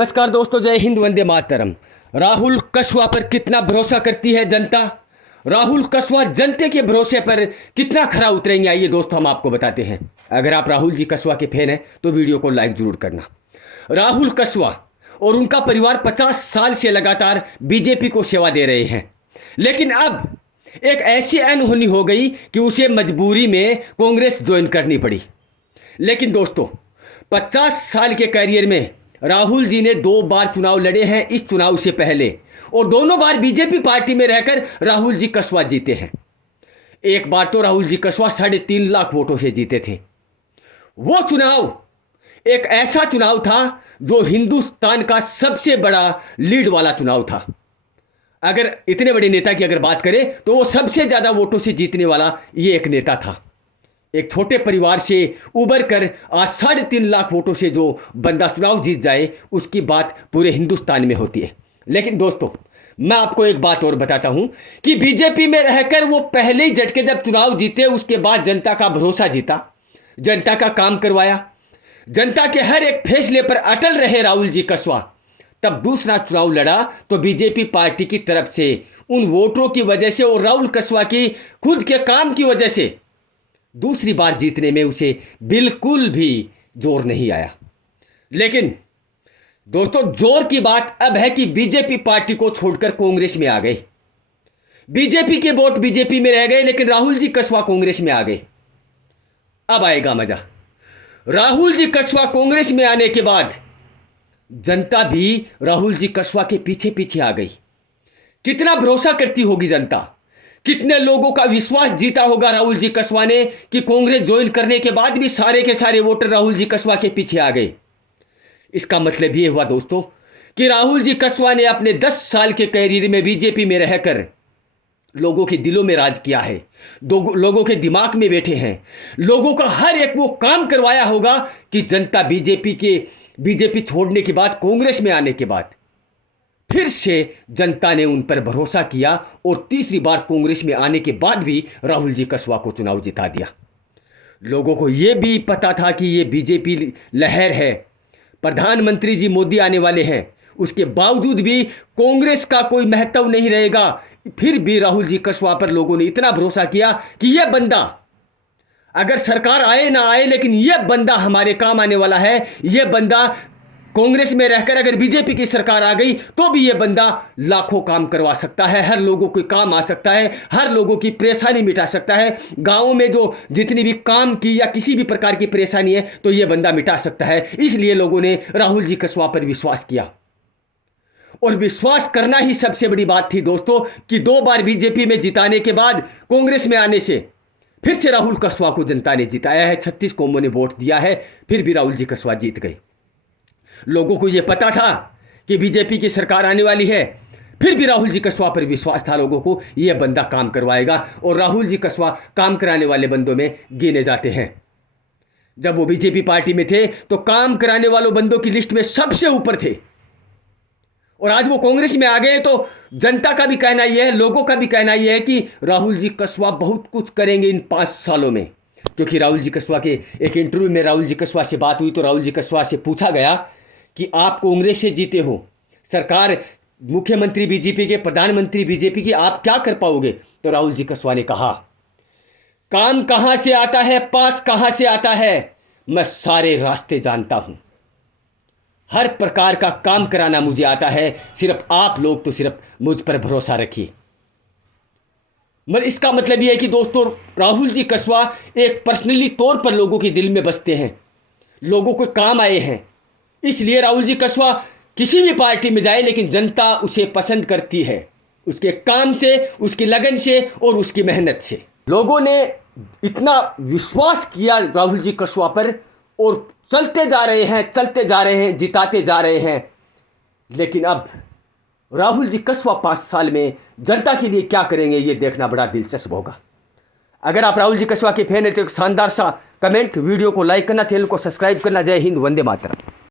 नमस्कार दोस्तों, जय हिंद, वंदे मातरम। राहुल कस्वा पर कितना भरोसा करती है जनता? राहुल कस्वा जनता के भरोसे पर कितना खरा उतरेंगे? आइए दोस्तों, हम आपको बताते हैं। अगर आप राहुल जी कस्वा के फैन हैं तो वीडियो को लाइक जरूर करना। राहुल कस्वा और उनका परिवार 50 साल से लगातार बीजेपी को सेवा दे रहे हैं, लेकिन अब एक ऐसी अनहोनी हो गई कि उसे मजबूरी में कांग्रेस ज्वाइन करनी पड़ी। लेकिन दोस्तों, 50 साल के करियर में राहुल जी ने 2 बार चुनाव लड़े हैं इस चुनाव से पहले, और दोनों बार बीजेपी पार्टी में रहकर राहुल जी कस्वा जीते हैं। एक बार तो राहुल जी कस्वा 3.5 लाख वोटों से जीते थे। वो चुनाव एक ऐसा चुनाव था जो हिंदुस्तान का सबसे बड़ा लीड वाला चुनाव था। अगर इतने बड़े नेता की अगर बात करें तो वो सबसे ज्यादा वोटों से जीतने वाला ये एक नेता था। एक छोटे परिवार से उबर कर आज 3.5 लाख वोटों से जो बंदा चुनाव जीत जाए, उसकी बात पूरे हिंदुस्तान में होती है। लेकिन दोस्तों, मैं आपको एक बात और बताता हूं कि बीजेपी में रहकर वो पहले ही झटके जब चुनाव जीते, उसके बाद जनता का भरोसा जीता, जनता का काम करवाया, जनता के हर एक फैसले पर अटल रहे राहुल जी कस्वा। तब दूसरा चुनाव लड़ा तो बीजेपी पार्टी की तरफ से उन वोटरों की वजह से और राहुल कस्वा की खुद के काम की वजह से दूसरी बार जीतने में उसे बिल्कुल भी जोर नहीं आया। लेकिन दोस्तों, जोर की बात अब है कि बीजेपी पार्टी को छोड़कर कांग्रेस में आ गए। बीजेपी के वोट बीजेपी में रह गए, लेकिन राहुल जी कस्वा कांग्रेस में आ गए। अब आएगा मजा। राहुल जी कस्वा कांग्रेस में आने के बाद जनता भी राहुल जी कस्वा के पीछे पीछे आ गई। कितना भरोसा करती होगी जनता, कितने लोगों का विश्वास जीता होगा राहुल जी कस्वा ने कि कांग्रेस ज्वाइन करने के बाद भी सारे के सारे वोटर राहुल जी कस्वा के पीछे आ गए। इसका मतलब ये हुआ दोस्तों कि राहुल जी कस्वा ने अपने 10 साल के कैरियर में बीजेपी में रहकर लोगों के दिलों में राज किया है, लोगों के दिमाग में बैठे हैं, लोगों का हर एक वो काम करवाया होगा कि जनता बीजेपी छोड़ने के बाद, कांग्रेस में आने के बाद फिर से जनता ने उन पर भरोसा किया और तीसरी बार कांग्रेस में आने के बाद भी राहुल जी कस्वा को चुनाव जिता दिया। लोगों को यह भी पता था कि यह बीजेपी लहर है, प्रधानमंत्री जी मोदी आने वाले हैं, उसके बावजूद भी कांग्रेस का कोई महत्व नहीं रहेगा। फिर भी राहुल जी कस्वा पर लोगों ने इतना भरोसा किया कि यह बंदा, अगर सरकार आए ना आए, लेकिन यह बंदा हमारे काम आने वाला है। यह बंदा कांग्रेस में रहकर अगर बीजेपी की सरकार आ गई तो भी यह बंदा लाखों काम करवा सकता है, हर लोगों के काम आ सकता है, हर लोगों की परेशानी मिटा सकता है। गांवों में जो जितनी भी काम की या किसी भी प्रकार की परेशानी है तो यह बंदा मिटा सकता है। इसलिए लोगों ने राहुल जी कस्वा पर विश्वास किया, और विश्वास करना ही सबसे बड़ी बात थी दोस्तों कि 2 बार बीजेपी में जिताने के बाद कांग्रेस में आने से फिर से राहुल कस्वा को जनता ने जिताया है। 36 कौमों ने वोट दिया है, फिर भी राहुल जी कस्वा जीत गए। लोगों को यह पता था कि बीजेपी की सरकार आने वाली है, फिर भी राहुल जी कस्वा पर विश्वास था लोगों को, यह बंदा काम करवाएगा। और राहुल जी कस्वा काम कराने वाले बंदों में गिने जाते हैं। जब वो बीजेपी पार्टी में थे तो काम कराने वालों बंदों की लिस्ट में सबसे ऊपर थे, और आज वो कांग्रेस में आ गए तो जनता का भी कहना यह है, लोगों का भी कहना यह है कि राहुल जी कस्वा बहुत कुछ करेंगे इन 5 सालों में। क्योंकि राहुल जी कस्वा के एक इंटरव्यू में राहुल जी कस्वा से बात हुई तो राहुल जी कस्वा से पूछा गया कि आप कांग्रेस से जीते हो, सरकार, मुख्यमंत्री बीजेपी के, प्रधानमंत्री बीजेपी की, आप क्या कर पाओगे? तो राहुल जी कस्वा ने कहा, काम कहां से आता है, पास कहां से आता है, मैं सारे रास्ते जानता हूं, हर प्रकार का काम कराना मुझे आता है, सिर्फ आप लोग तो सिर्फ मुझ पर भरोसा रखिए। इसका मतलब यह है कि दोस्तों, राहुल जी कस्वा एक पर्सनली तौर पर लोगों के दिल में बसते हैं, लोगों को काम आए हैं। इसलिए राहुल जी कस्वा किसी भी पार्टी में जाए, लेकिन जनता उसे पसंद करती है, उसके काम से, उसकी लगन से और उसकी मेहनत से। लोगों ने इतना विश्वास किया राहुल जी कस्वा पर, और चलते जा रहे हैं, जिताते जा रहे हैं। लेकिन अब राहुल जी कस्वा 5 साल में जनता के लिए क्या करेंगे, ये देखना बड़ा दिलचस्प होगा। अगर आप राहुल जी कस्वा के फैन हैं तो एक शानदार सा कमेंट, वीडियो को लाइक करना, चैनल को सब्सक्राइब करना। जय हिंद, वंदे मातरम।